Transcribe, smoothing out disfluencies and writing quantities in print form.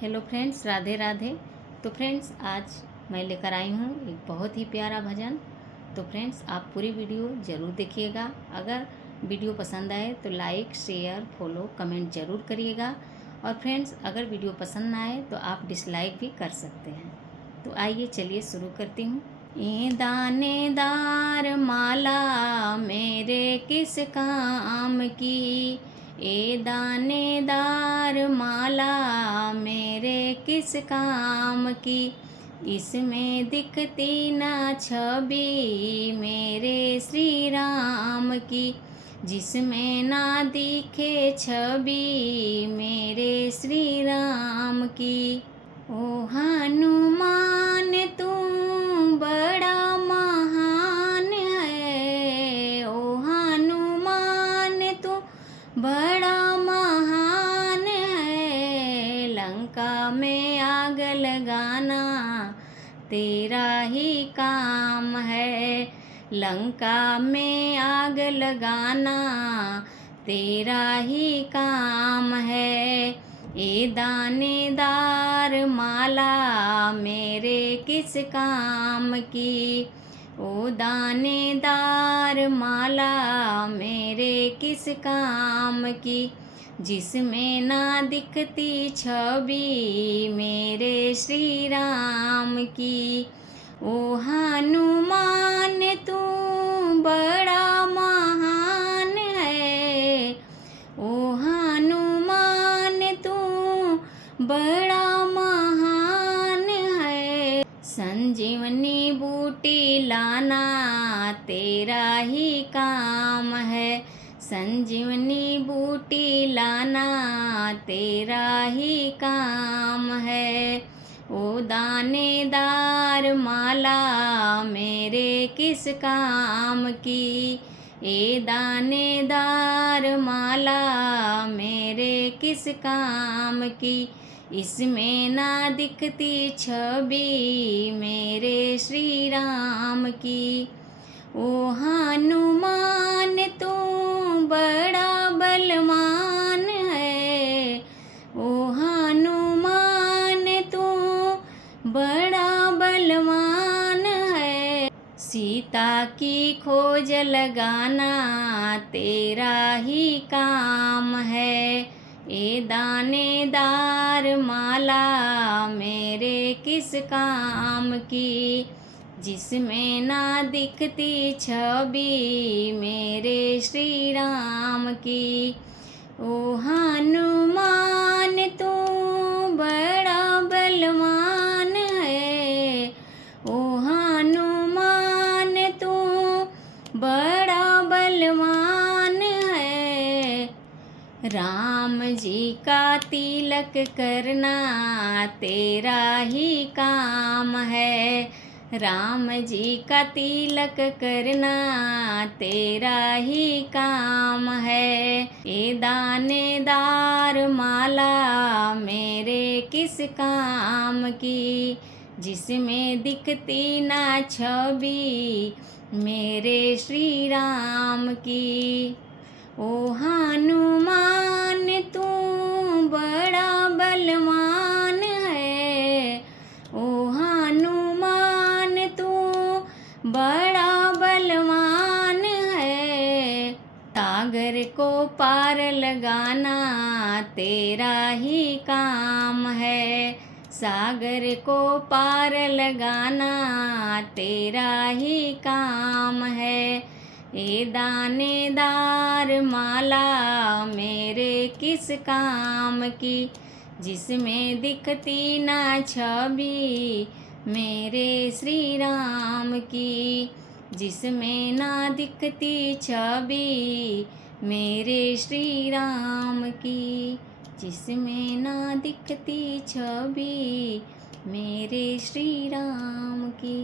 Hello friends, Radhe Radhe. तो friends, आज मैं लेकर आई हूँ एक बहुत ही प्यारा भजन। तो फ्रेंड्स, आप पूरी वीडियो ज़रूर देखिएगा। अगर वीडियो पसंद आए तो लाइक, शेयर, फॉलो, कमेंट ज़रूर करिएगा। और फ्रेंड्स, अगर वीडियो पसंद ना आए तो आप डिसलाइक भी कर सकते हैं। तो आइए चलिए शुरू करती हूँ। ये दानेदार माला मेरे किस काम की, ए दानेदार माला मेरे किस काम की। इसमें दिखती ना छवि मेरे श्री राम की, जिसमें ना दिखे छवि मेरे श्री राम की। ओ हनुमान तू बड़ा महान है, ओ हनुमान तू बड़ा महान है। लंका में आग लगाना तेरा ही काम है, लंका में आग लगाना तेरा ही काम है। ए दानेदार माला मेरे किस काम की, ओ दानेदार माला मेरे किस काम की। जिसमें ना दिखती छवि मेरे श्री राम की। ओ हनुमान तू बड़ा महान है, ओ हनुमान तू बड़ा महान है। संजीवनी बूटी लाना तेरा ही काम है, संजीवनी बूटी लाना तेरा ही काम है। ओ दानेदार माला मेरे किस काम की, ए दानेदार माला मेरे किस काम की। इसमें ना दिखती छवि मेरे श्री राम की। ओ हनुमान तू बड़ा बलवान है, ओ हनुमान तू बड़ा बलवान है। सीता की खोज लगाना तेरा ही काम है, ए दानेदार माला मेरे किस काम की। जिसमें ना दिखती छवि मेरे श्री राम की। ओ हनुमान तू बड़ा बलवान है, ओ हनुमान तू बड़ा बलवान है। राम जी का तिलक करना तेरा ही काम है, राम जी का तिलक करना तेरा ही काम है। ए दानेदार माला मेरे किस काम की, जिसमें दिखती ना छवि मेरे श्री राम की। ओ हनुमान तू बड़ा बलवान है, ओ हनुमान तू बड़ा बलवान है। सागर को पार लगाना तेरा ही काम है, सागर को पार लगाना तेरा ही काम है। ए दानेदार माला मेरे किस काम की, जिसमें दिखती ना छवि मेरे श्री राम की, जिसमें ना दिखती छवि मेरे श्री राम की, जिसमें ना दिखती छवि मेरे श्री राम की।